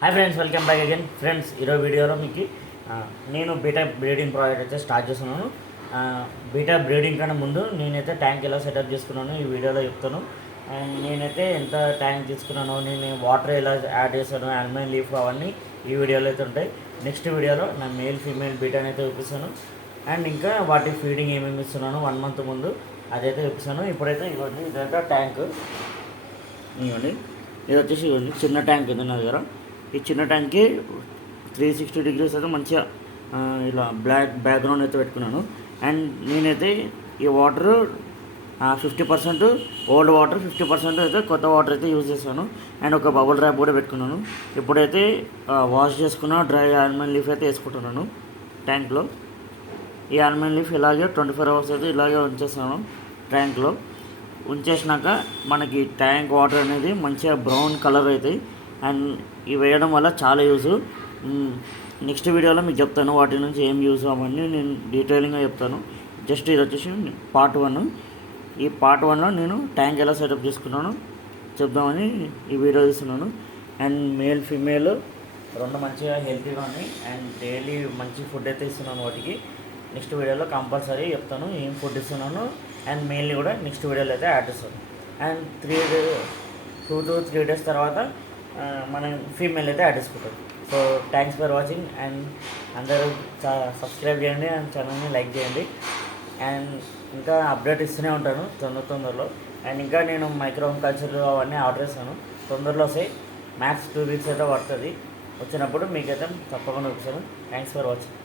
Hi friends, welcome back again. Friends, ఈరోజు వీడియోలో మీకు నేను బీటా బ్రీడింగ్ ప్రాజెక్ట్ అయితే స్టార్ట్ చేస్తున్నాను. బీటా బ్రీడింగ్ కన్నా ముందు నేనైతే ట్యాంక్ ఎలా సెటప్ చేసుకున్నాను ఈ వీడియోలో చెప్తాను. అండ్ నేనైతే ఎంత ట్యాంక్ తీసుకున్నాను, నేను వాటర్ ఎలా యాడ్ చేశాను, అల్మైన్ లీఫ్ అవన్నీ ఈ వీడియోలో అయితే ఉంటాయి. నెక్స్ట్ వీడియోలో నా మేల్ ఫీమేల్ బీటాని అయితే చూపిస్తాను. అండ్ ఇంకా వాటి ఫీడింగ్ ఏమేమి ఇస్తున్నాను 1 month ముందు అదైతే చూపిస్తాను. ఇప్పుడైతే ఇవ్వండి, ఇదైతే ట్యాంక్. ఇవ్వండి, ఇది వచ్చేసి ఇవ్వండి చిన్న ట్యాంక్ ఉంది నా దగ్గర. ఈ చిన్న ట్యాంక్కి 360 degrees అయితే మంచిగా ఇలా బ్లాక్ బ్యాక్గ్రౌండ్ అయితే పెట్టుకున్నాను. అండ్ నేనైతే ఈ వాటర్ 50% ఓల్డ్ వాటర్, 50% అయితే కొత్త వాటర్ అయితే యూజ్ చేశాను. అండ్ ఒక బబుల్ ర్యాప్ కూడా పెట్టుకున్నాను. ఇప్పుడైతే వాష్ చేసుకున్న డ్రై ఆల్మండ్ లీఫ్ అయితే వేసుకుంటున్నాను ట్యాంక్లో. ఈ ఆల్మండ్ లీఫ్ ఇలాగే 24 hours అయితే ఇలాగే ఉంచేస్తాను ట్యాంక్లో. ఉంచేసినాక మనకి ట్యాంక్ వాటర్ అనేది మంచిగా బ్రౌన్ కలర్ అవుతాయి. అండ్ ఇవి వేయడం వల్ల చాలా యూజ్. నెక్స్ట్ వీడియోలో మీకు చెప్తాను వాటి నుంచి ఏం యూజ్ అవన్నీ నేను డీటెయిలింగ్గా చెప్తాను. జస్ట్ ఇది వచ్చేసి పార్ట్ 1. ఈ పార్ట్ 1లో నేను ట్యాంక్ ఎలా సెటప్ చేసుకున్నాను చెప్దామని ఈ వీడియో తీస్తున్నాను. అండ్ మేల్ ఫీమేల్ రెండు మంచిగా హెల్తీగా ఉన్నాయి. అండ్ డైలీ మంచి ఫుడ్ అయితే ఇస్తున్నాను వాటికి. నెక్స్ట్ వీడియోలో కంపల్సరీ చెప్తాను ఏం ఫుడ్ ఇస్తున్నాను. అండ్ మెయిల్ని కూడా నెక్స్ట్ వీడియోలో అయితే యాడ్ చేస్తాను. అండ్ 2 to 3 days తర్వాత మనం ఫీమేల్ అయితే యాడ్ చేసుకుంటాం. So thanks for watching. And అందరూ సబ్స్క్రైబ్ చేయండి అండ్ ఛానల్ని లైక్ చేయండి. అండ్ ఇంకా అప్డేట్ ఇస్తూనే ఉంటాను తొందరలో. అండ్ ఇంకా నేను మైక్రోహోమ్ కల్చర్ అవన్నీ ఆర్డర్ చేస్తాను, తొందరలో వస్తాయి. మ్యాక్స్ 2 weeks అయితే పడుతుంది. వచ్చినప్పుడు మీకైతే తప్పకుండా వచ్చాను. Thanks for watching.